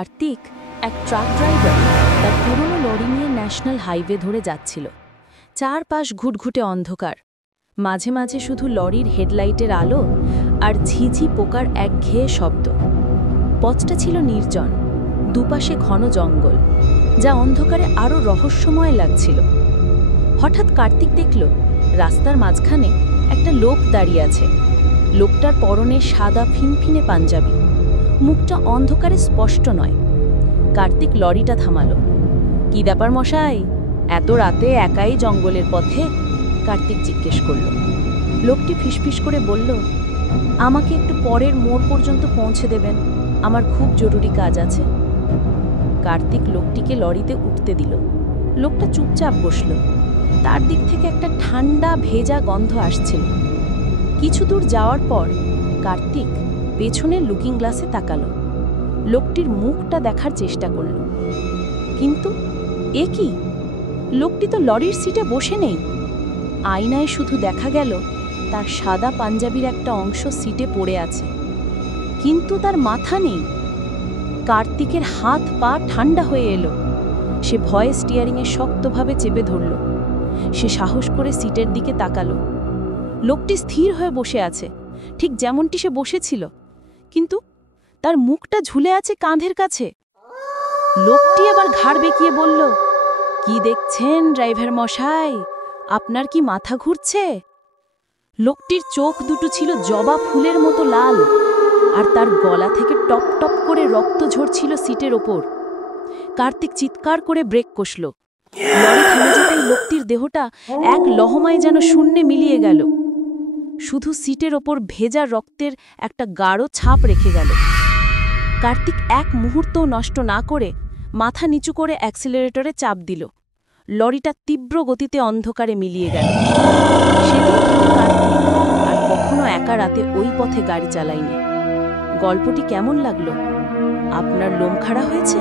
কার্তিক এক truck driver তার পুরনো লরি নিয়ে ন্যাশনাল হাইওয়ে ধরে যাচ্ছিল। চারপাশ ঘুটঘুটে অন্ধকার, মাঝে মাঝে শুধু লরির হেডলাইটের আলো আর ঝিঝি পোকার একঘেয়ে শব্দ। পথটা ছিল নির্জন, দুপাশে ঘন জঙ্গল, যা অন্ধকারে আরও রহস্যময় লাগছিল। হঠাৎ কার্তিক দেখল রাস্তার মাঝখানে একটা লোক দাঁড়িয়ে আছে। লোকটার পরনে সাদা ফিনফিনে পাঞ্জাবি, মুখটা অন্ধকারে স্পষ্ট নয়। কার্তিক লরিটা থামালো। কি ব্যাপার মশাই, এত রাতে একাই জঙ্গলের পথে? কার্তিক জিজ্ঞেস করল। লোকটি ফিসফিস করে বলল, আমাকে একটু পরের মোড় পর্যন্ত পৌঁছে দেবেন, আমার খুব জরুরি কাজ আছে। কার্তিক লোকটিকে লরিতে উঠতে দিল। লোকটা চুপচাপ বসল। তার দিক থেকে একটা ঠান্ডা ভেজা গন্ধ আসছিল। কিছু দূর যাওয়ার পর কার্তিক পেছনের লুকিং গ্লাসে তাকালো। লোকটির মুখটা দেখার চেষ্টা করল, কিন্তু এ কি? লোকটি তো লরির সিটে বসে নেই। আয়নায় শুধু দেখা গেল তার সাদা পাঞ্জাবির একটা অংশ সিটে পড়ে আছে, কিন্তু তার মাথা নেই। কার্তিকের হাত পা ঠান্ডা হয়ে এলো। সে ভয়ে স্টিয়ারিংয়ে শক্তভাবে চেপে ধরল। সে সাহস করে সিটের দিকে তাকালো। লোকটি স্থির হয়ে বসে আছে, ঠিক যেমনটি সে বসেছিল, কিন্তু তার মুখটা ঝুলে আছে কাঁধের কাছে। লোকটি আবার ঘাড় বেঁকিয়ে বলল, কি দেখছেন ড্রাইভার মশাই, আপনার কি মাথা ঘুরছে? লোকটির চোখ দুটো ছিল জবা ফুলের মতো লাল, আর তার গলা থেকে টপ টপ করে রক্ত ঝরছিল সিটের ওপর। কার্তিক চিৎকার করে ব্রেক কষল। লরি থেমে যেতেই লোকটির দেহটা এক লহমায় যেন শূন্যে মিলিয়ে গেল। শুধু সিটের ওপর ভেজা রক্তের একটা গাঢ় ছাপ রেখে গেল। কার্তিক এক মুহূর্তও নষ্ট না করে মাথা নিচু করে অ্যাক্সিলারেটরে চাপ দিল। লরিটা তীব্র গতিতে অন্ধকারে মিলিয়ে গেল। সেদিন থেকে কার্তিক আর কখনো একা রাতে ওই পথে গাড়ি চালায়নি। গল্পটি কেমন লাগলো? আপনার লোম খাড়া হয়েছে?